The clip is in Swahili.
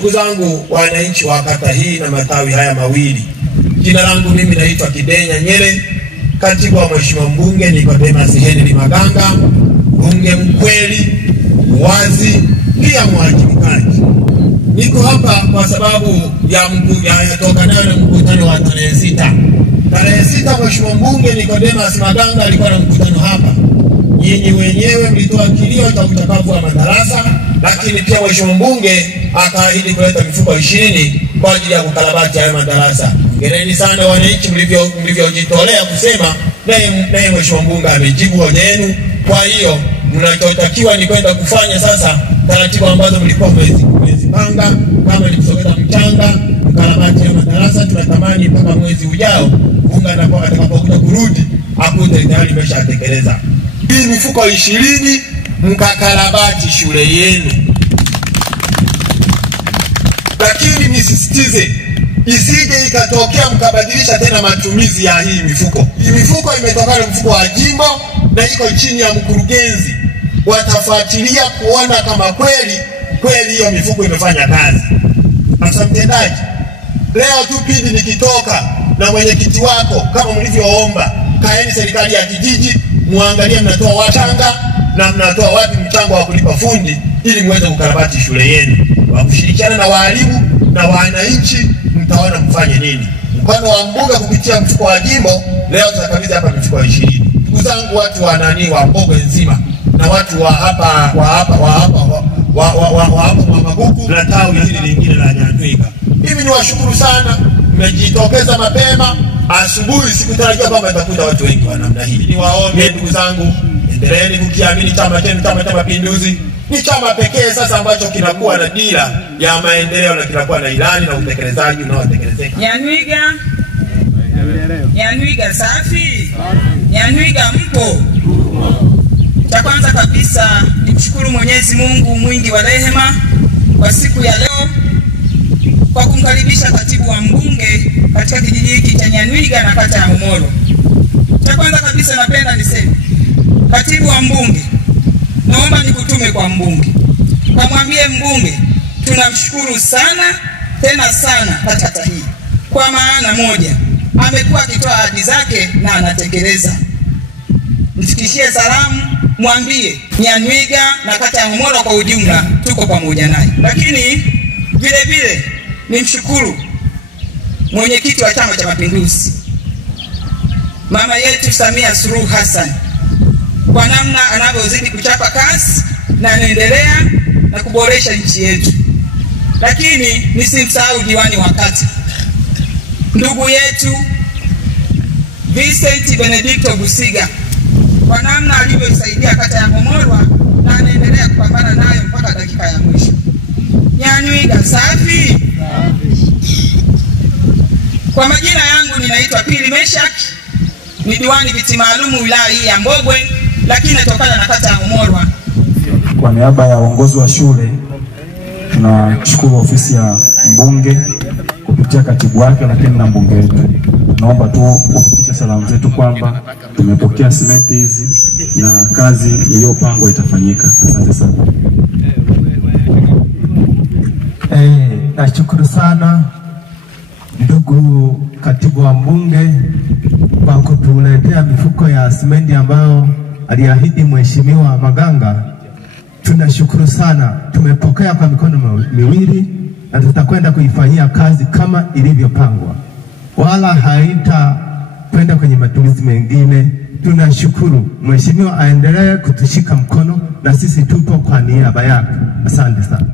Ndugu zangu wananchi wa kata hii na matawi haya mawili, jina langu mimi naitwa Kidenya Nyere, katibu wa mheshimiwa mbunge Nicodemus Henry Maganga, mbunge mkweli, wazi, pia mwajibikaji. Niko hapa kwa sababu ya tokanayo na mkutano wa tarehe 6. Tarehe 6 mheshimiwa mbunge Nicodemus Maganga alikuwa na mkutano hapa. Nyinyi wenyewe mlitoa kilio cha utakavu wa madarasa, lakini pia mheshimiwa mbunge akaahidi kuleta mifuko 20 kwa ajili ya kukarabati haya madarasa. Hongereni sana wananchi mlivyojitolea kusema, naye mheshimiwa mbunge amejibu hoja yenu. Kwa hiyo mnachotakiwa ni kwenda kufanya sasa taratibu ambazo mlikuwa mmezipanga, kama ni kusogeza mchanga, mkarabati ya madarasa. Tunatamani mpaka mwezi ujao mbunge atakapokuja kurudi akute tayari imeshatekeleza. Hii mifuko 20 mkakarabati shule yenu. Lakini nisisitize, isije ikatokea mkabadilisha tena matumizi ya hii mifuko. Hii mifuko imetokana na mfuko wa jimbo na iko chini ya mkurugenzi. Watafuatilia kuona kama kweli hiyo mifuko imefanya kazi. Sasa mtendaji, leo tu pindi nikitoka na mwenyekiti wako kama mlivyoomba, kaeni serikali ya kijiji muangalie mnatoa watanga na mnatoa wapi mchango wa kulipa fundi ili muweze kukarabati shule yenu. Wa kushirikiana na walimu na wananchi, mtaona mfanye nini. Mkono wa mbunge kupitia mfuko wa jimbo leo tutakabidhi hapa mifuko 20. Ndugu zangu, watu wa Mbogwe nzima na watu wa hapa Magugu na tawi hili lingine la Nyandwiga, mimi niwashukuru sana, mmejitokeza mapema. Asubuhi sikutarajia kwamba itakuja watu wengi wa namna hii. Niwaombe ndugu zangu, endeleeni kukiamini chama chenu, Chama cha Mapinduzi. Ni chama pekee sasa ambacho kinakuwa na dira ya maendeleo na kinakuwa na ilani na utekelezaji unaotekelezeka. Nyandwiga safi. Nyandwiga mpo. Cha kwanza kabisa nimshukuru Mwenyezi Mungu mwingi wa rehema kwa siku ya leo kwa kumkaribisha katibu wa mbunge katika kijiji hiki cha Nyandwiga na kata ya Homoro. Cha kwanza kabisa napenda niseme, katibu wa mbunge, naomba nikutume kwa mbunge. Kamwambie mbunge tunamshukuru sana tena sana kata hii. Kwa maana moja, amekuwa akitoa ahadi zake na anatekeleza. Mfikishie salamu, mwambie Nyandwiga na kata ya Homoro kwa ujumla tuko pamoja naye. Lakini vile vile nimshukuru mwenyekiti wa Chama cha Mapinduzi, mama yetu Samia Suluhu Hassan, kwa namna anavyozidi kuchapa kazi na anaendelea na kuboresha nchi yetu. Lakini nisimsahau diwani wa kata, ndugu yetu Vincent Benedicto Busiga, kwa namna alivyosaidia kata ya Homoro na anaendelea kupambana nayo mpaka dakika ya mwisho. Nyandwiga safi. Kwa majina yangu ninaitwa Pili Meshak, ni diwani viti maalum wilaya hii ya Mbogwe, lakini natokana na kata ya Homoro. Kwa niaba ya uongozi wa shule tunashukuru ofisi ya mbunge kupitia katibu wake, lakini na mbunge wetu. Naomba tu ufikishe salamu zetu kwamba tumepokea simenti hizi na kazi iliyopangwa itafanyika. Asante sana. Nashukuru sana ndugu katibu wa mbunge kwa kutuletea mifuko ya simenti ambayo aliahidi mheshimiwa Maganga. Tunashukuru sana, tumepokea kwa mikono miwili na tutakwenda kuifanyia kazi kama ilivyopangwa, wala haita kwenda kwenye matumizi mengine. Tunashukuru mheshimiwa, aendelee kutushika mkono na sisi tupo kwa niaba yake. Asante sana.